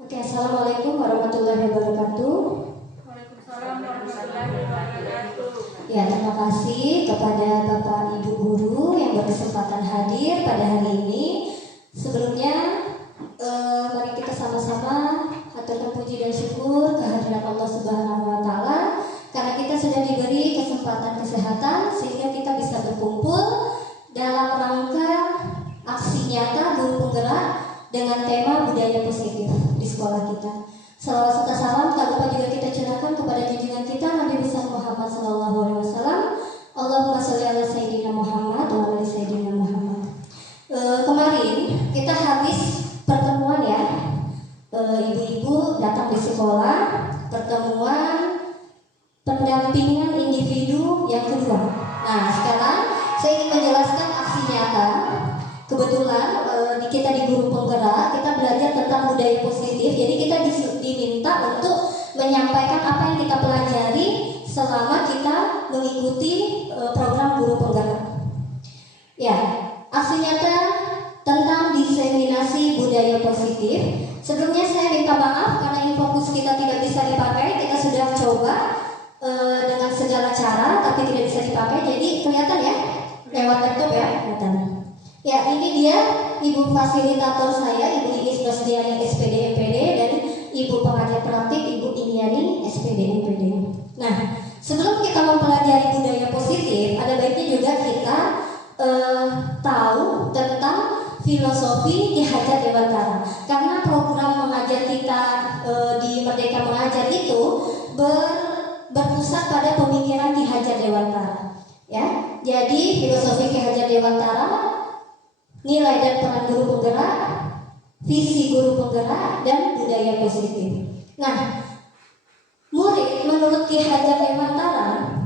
Oke, assalamualaikum warahmatullahi wabarakatuh. Waalaikumsalam warahmatullahi wabarakatuh. Ya, terima kasih kepada Bapak Ibu Guru yang berkesempatan hadir pada hari ini. Sebelumnya, mari kita sama-sama haturkan puji dan syukur kehadirat Allah Subhanahu wa Ta'ala, karena kita sudah diberi kesempatan kesehatan sehingga kita bisa berkumpul dalam rangka aksi nyata guru penggerak dengan tema budaya positif di sekolah kita. Salawat serta salam tak lupa juga kita curahkan kepada junjungan kita Nabi besar Muhammad sallallahu alaihi wasallam. Allahumma sholli ala sayyidina Muhammad wa ala sayyidina Muhammad. Kemarin kita habis pertemuan ya. Ibu-ibu datang di sekolah, pertemuan pendampingan individu yang kedua. Nah, sekarang saya ingin menjelaskan aksi nyata. Kebetulan kita di guru penggerak, kita belajar tentang budaya positif. Jadi kita diminta untuk menyampaikan apa yang kita pelajari selama kita mengikuti program guru penggerak. Ya, aksi nyata tentang diseminasi budaya positif. Sebelumnya saya minta maaf karena ini fokus kita tidak bisa dipakai. Kita sudah coba dengan segala cara, tapi tidak bisa dipakai. Jadi kelihatan ya lewat laptop ya, kelihatan. Ya, ini dia ibu fasilitator saya, Ibu Iis Rosdiani SPD MPD, dan ibu pengajar praktik Ibu Iniani SPD MPD. Nah, sebelum kita mempelajari budaya positif, ada baiknya juga kita tahu tentang filosofi Ki Hajar Dewantara. Karena program mengajar kita di Merdeka Mengajar itu berpusat pada pemikiran Ki Hajar Dewantara. Ya, jadi filosofi Ki Hajar Dewantara, nilai dan peran guru penggerak, visi guru penggerak, dan budaya positif. Nah, murid menurut Ki Hajar Dewantara,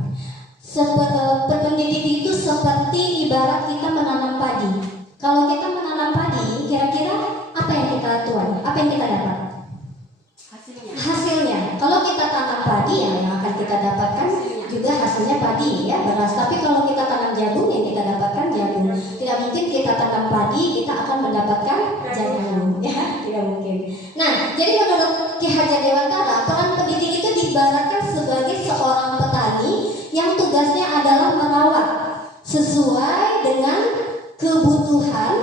pendidik itu seperti ibarat kita menanam padi. Kalau kita menanam padi, kira-kira apa yang kita tuai? Apa yang kita dapat? Hasilnya. Kalau kita tanam padi, yang akan kita dapatkan juga hasilnya padi ya, beras. Tapi kalau kita tanam jagung, yang kita dapatkan jagung. Tidak mungkin kita tanam padi kita akan mendapatkan jagung ya, tidak mungkin. Nah, jadi menurut Ki Hajar Dewantara, peran pendidik itu diibaratkan sebagai seorang petani yang tugasnya adalah merawat sesuai dengan kebutuhan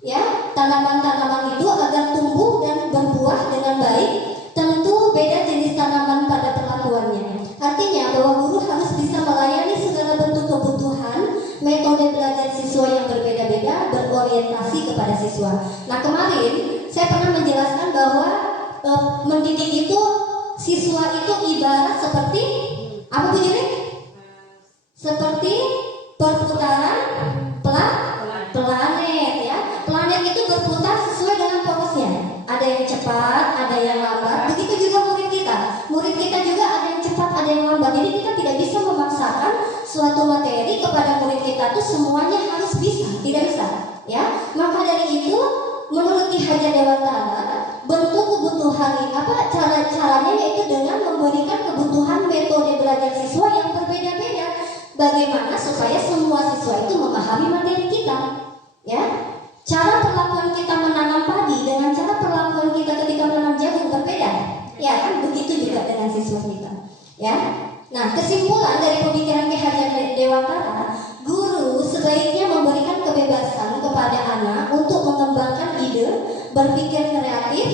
ya tanaman-tanaman itu agar tumbuh dan berbuah dengan baik. Tentu beda jenis tanaman pada perlakuannya. Artinya bahwa guru harus bisa melayani segala bentuk kebutuhan, metode belajar siswa yang berbeda-beda, berorientasi kepada siswa. Nah, kemarin saya pernah menjelaskan bahwa mendidik itu, siswa itu ibarat seperti apa Bu Juri? Seperti perputaran planet ya. Planet itu berputar sesuai dengan fokusnya. Ada yang cepat, ada yang lambat. Begitu juga murid kita. Murid kita juga ada yang cepat, ada yang lambat. Jadi kita tidak bisa memaksakan suatu materi kepada murid kita tuh semuanya harus bisa, tidak bisa. Ya, maka dari itu menurut Ki Hajar Dewantara, bentuk kebutuhan caranya yaitu dengan memberikan kebutuhan metode belajar siswa yang berbeda-beda. Bagaimana supaya semua siswa itu memahami materi kita, ya? Cara perlakuan kita menanam padi dengan cara perlakuan kita ketika menanam jagung berbeda, ya kan? Begitu juga dengan siswa kita, ya. Nah, kesimpulan dari pemikiran Ki Hajar Dewantara, guru sebaiknya memberikan kebebasan kepada anak untuk mengembangkan ide, berpikir kreatif,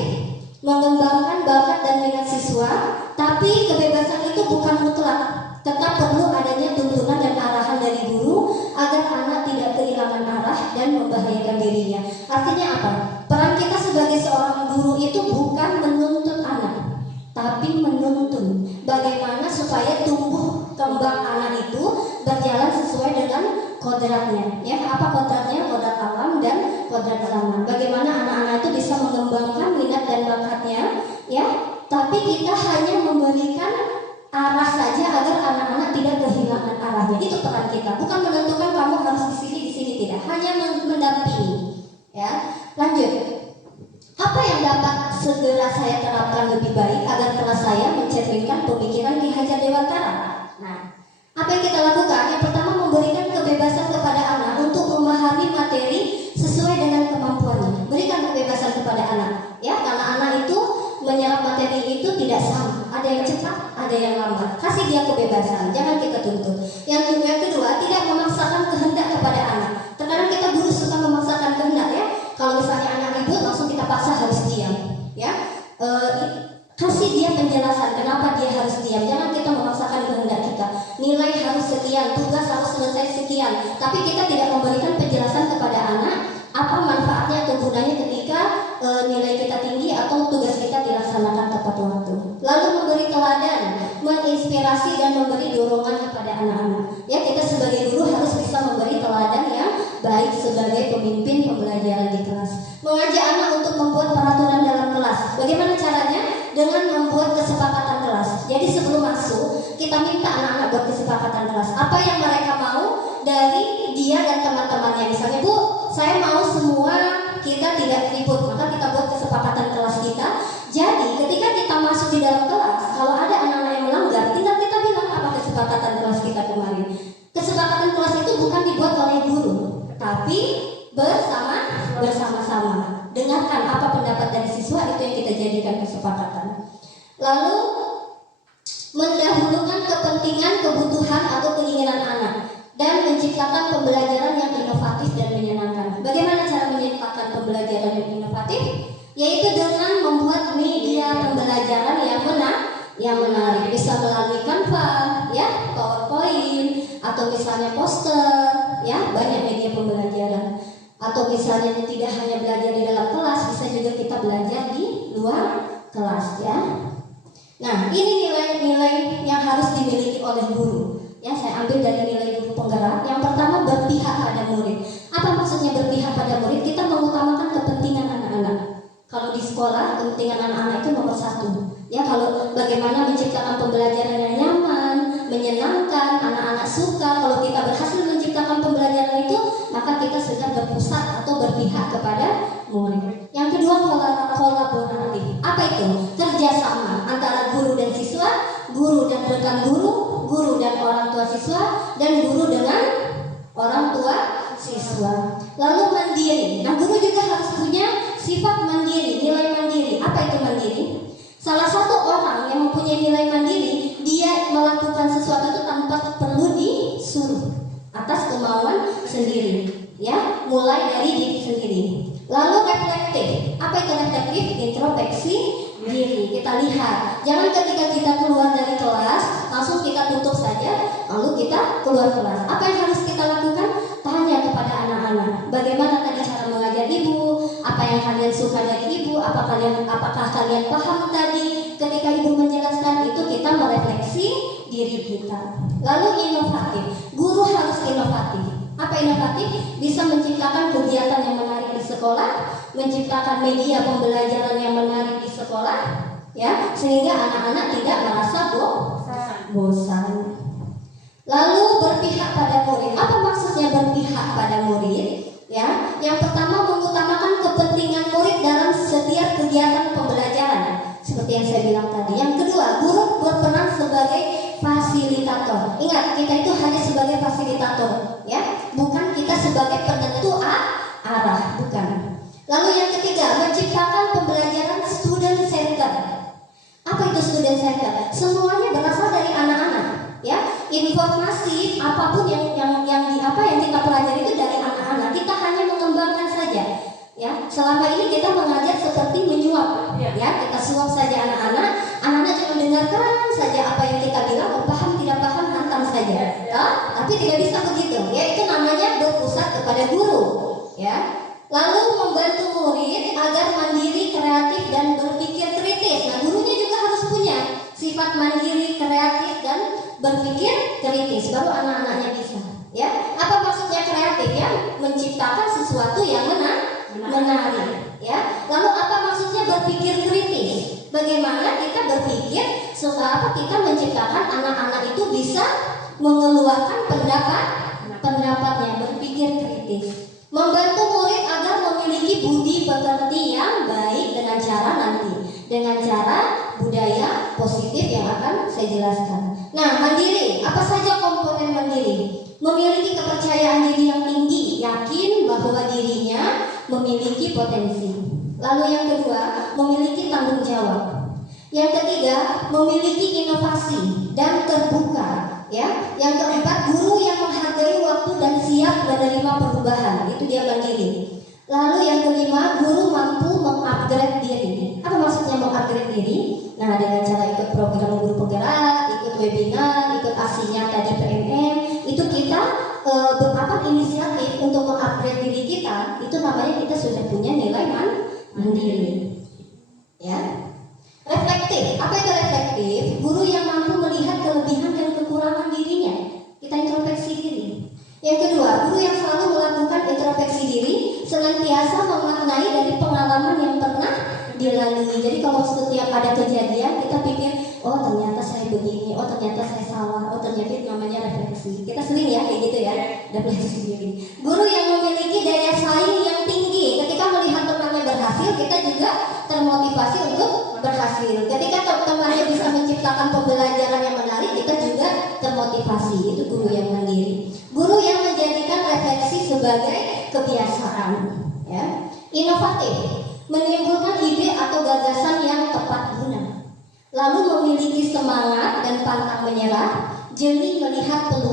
mengembangkan bakat dan minat siswa, tapi kebebasan itu bukan mutlak. Tetap perlu adanya tuntunan dan arahan dari guru agar anak tidak kehilangan arah dan membahayakan dirinya. Artinya apa? Peran kita sebagai seorang guru itu bukan menuntut anak, tapi menuntun bagaimana supaya tumbuh kembang anak itu berjalan sesuai dengan kodratnya. Ya, apa kodratnya? Kodrat alam dan kodrat zaman. Bagaimana anak-anak itu bisa mengembangkan minat dan bakatnya, ya. Tapi kita hanya memberikan arah saja agar anak-anak tidak kehilangan arahnya. Itu peran kita. Bukan menentukan kamu harus di sini tidak. Hanya mendampingi. Ya, lanjut. Apa yang dapat segera saya terapkan lebih baik agar kelas saya mencerminkan pemikiran Ki Hajar Dewantara? Nah, apa yang kita lakukan? Yang pertama, memberikan kebebasan kepada anak untuk memahami materi sesuai dengan kemampuannya. Berikan kebebasan kepada anak, ya, karena anak itu tidak sama, ada yang cepat, ada yang lambat. Kasih dia kebebasan, jangan kita tuntut. Yang kedua, tidak memaksakan kehendak kepada anak. Terkadang kita guru suka memaksakan kehendak ya. Kalau misalnya anak ribut, langsung kita paksa harus diam, ya. Kasih dia penjelasan kenapa dia harus diam. Jangan kita memaksakan kehendak kita. Nilai harus sekian, tugas harus selesai sekian. Tapi kita tidak memberikan penjelasan kepada anak apa manfaatnya atau gunanya ketika nilai kita tinggi atau tugas kita dilaksanakan tepat waktu. Lalu memberi teladan, menginspirasi dan memberi dorongan kepada anak-anak. Ya, kita sebagai guru harus bisa memberi teladan yang baik sebagai pemimpin pembelajaran di kelas. Mengajak anak untuk membuat peraturan dalam kelas. Bagaimana caranya? Dengan membuat kesepakatan kelas. Jadi sebelum masuk, kita minta anak-anak buat kesepakatan kelas. Apa yang mereka mau dari dia dan teman-temannya. Misalnya, Bu, saya mau semua kita tidak ribut, maka kita buat kesepakatan kelas kita. Jadi ketika kita masuk di dalam kelas, kalau ada anak-anak yang melanggar, tinggal kita bilang apa kesepakatan kelas kita kemarin. Kesepakatan kelas itu bukan dibuat oleh guru, tapi bersama-sama. Dengarkan apa pendapat dari siswa, itu yang kita jadikan kesepakatan. Lalu mendahulukan kepentingan, kebutuhan atau keinginan anak dan menciptakan pembelajaran yang inovatif dan menyenangkan. Bagaimana cara menciptakan pembelajaran yang inovatif? Yaitu dengan membuat media pembelajaran yang menarik. Bisa melalui Canva, ya, PowerPoint, atau misalnya poster, ya, banyak media pembelajaran. Atau misalnya tidak hanya belajar di dalam kelas, bisa juga kita belajar di luar kelas, ya. Nah, ini nilai-nilai yang harus dimiliki oleh guru. Ya, saya ambil dari nilai guru penggerak. Yang pertama, berpihak pada murid. Apa maksudnya berpihak pada murid? Kita mengutamakan kepentingan anak-anak. Kalau di sekolah, kepentingan anak-anak itu nomor satu. Ya, kalau bagaimana menciptakan pembelajaran yang nyaman, menyenangkan, anak-anak suka. Kalau kita berhasil menciptakan pembelajaran itu, maka kita sedang berpusat atau berpihak kepada murid. Yang kedua, kolaboratif. Apa itu? Kerjasama antara guru dan siswa, guru dan rekan guru, guru dan orang tua siswa, dan guru dengan orang tua siswa. Lalu mandiri. Nah, guru juga harus punya sifat mandiri, nilai mandiri. Apa itu mandiri? Salah satu orang yang mempunyai nilai mandiri, dia melakukan sesuatu itu tanpa perlu disuruh, atas kemauan sendiri, ya, mulai dari diri sendiri. Lalu reflektif. Apa itu reflektif? Introspeksi diri. Kita lihat. Jangan ketika kita keluar dari kelas langsung kita tutup saja, lalu kita keluar kelas. Apa yang harus kita lakukan? Tanya kepada anak-anak. Bagaimana tadi cara mengajar ibu? Apa yang kalian suka dari ibu? Apakah kalian paham tadi ketika ibu menjelaskan itu? Kita merefleksi diri kita. Lalu inovatif. Guru harus inovatif. Apa inovatif? Bisa menciptakan kegiatan yang menarik di sekolah, menciptakan media pembelajaran yang menarik di sekolah, ya, sehingga anak-anak tidak merasa bosan. Lalu berpihak pada murid. Apa maksudnya berpihak pada murid? Ya, yang pertama mengutamakan kepentingan murid dalam setiap kegiatan pembelajaran, seperti yang saya bilang tadi. Yang kedua, guru berperan sebagai fasilitator. Ingat, kita itu hanya sebagai fasilitator, ya, bukan kita sebagai penentu arah, bukan. Lalu yang ketiga, menciptakan pembelajaran student center. Apa itu student center? Semuanya berasal dari anak-anak, ya. Informasi apapun yang kita pelajari itu dari anak-anak. Kita hanya mengembangkan saja, ya. Selama ini kita mengajar seperti menyuap, ya. Kita suap saja anak-anak. Anak-anak cuma dengarkan saja apa yang kita bilang, paham tidak paham hantam saja, ya. Tapi tidak bisa begitu, ya. Itu namanya berpusat kepada guru, ya. Lalu membantu murid agar mandiri, kreatif dan berpikir kritis. Nah, gurunya juga harus punya sifat mandiri, kreatif dan berpikir kritis, baru anak-anaknya bisa, ya. Apa maksudnya kreatif? Ya, menciptakan sesuatu yang menarik, ya. Lalu apa maksudnya berpikir kritis? Bagaimana kita berpikir supaya kita menciptakan anak-anak itu bisa mengeluarkan pendapatnya, berpikir kritis. Membantu murid agar memiliki budi pekerti yang baik dengan cara budaya positif yang akan saya jelaskan. Nah, mandiri, apa saja komponen mandiri? Memiliki kepercayaan diri yang tinggi, yakin bahwa dirinya memiliki potensi. Lalu yang kedua, memiliki tanggung jawab. Yang ketiga, memiliki inovasi dan terbuka. Ya, yang keempat, guru yang menghargai waktu dan siap menerima perubahan. Itu dia mandiri. Lalu yang kelima, guru mampu mengupgrade diri. Apa maksudnya mengupgrade diri? Nah, dengan cara ikut program guru penggerak, ikut webinar, ikut aksinya tadi PMM, itu kita inisiatif untuk mengupgrade diri kita. Itu namanya kita sudah punya nilai mandiri. Ya. Reflektif. Apa itu reflektif? Guru yang mampu melihat kelebihan dan kekurangan dirinya. Kita introspeksi diri. Yang kedua, guru yang selalu melakukan introspeksi diri, senantiasa memaknai dari pengalaman yang pernah dilalui. Jadi kalau setiap ada kejadian, kita pikir, oh ternyata saya begini, oh ternyata saya salah, oh ternyata itu namanya refleksi. Kita sering ya kayak gitu ya, refleksi diri. Guru yang memiliki daya saing yang tinggi, ketika melihat temannya berhasil, kita juga termotivasi untuk berhasil. Ketika temannya bisa menciptakan pembelajaran yang menarik, kita juga termotivasi. Itu guru yang mandiri. Guru yang menjadikan refleksi sebagai kebiasaan, ya. Inovatif, menimbulkan ide atau gagasan yang tepat guna. Lalu memiliki semangat dan pantang menyerah, jeli melihat peluang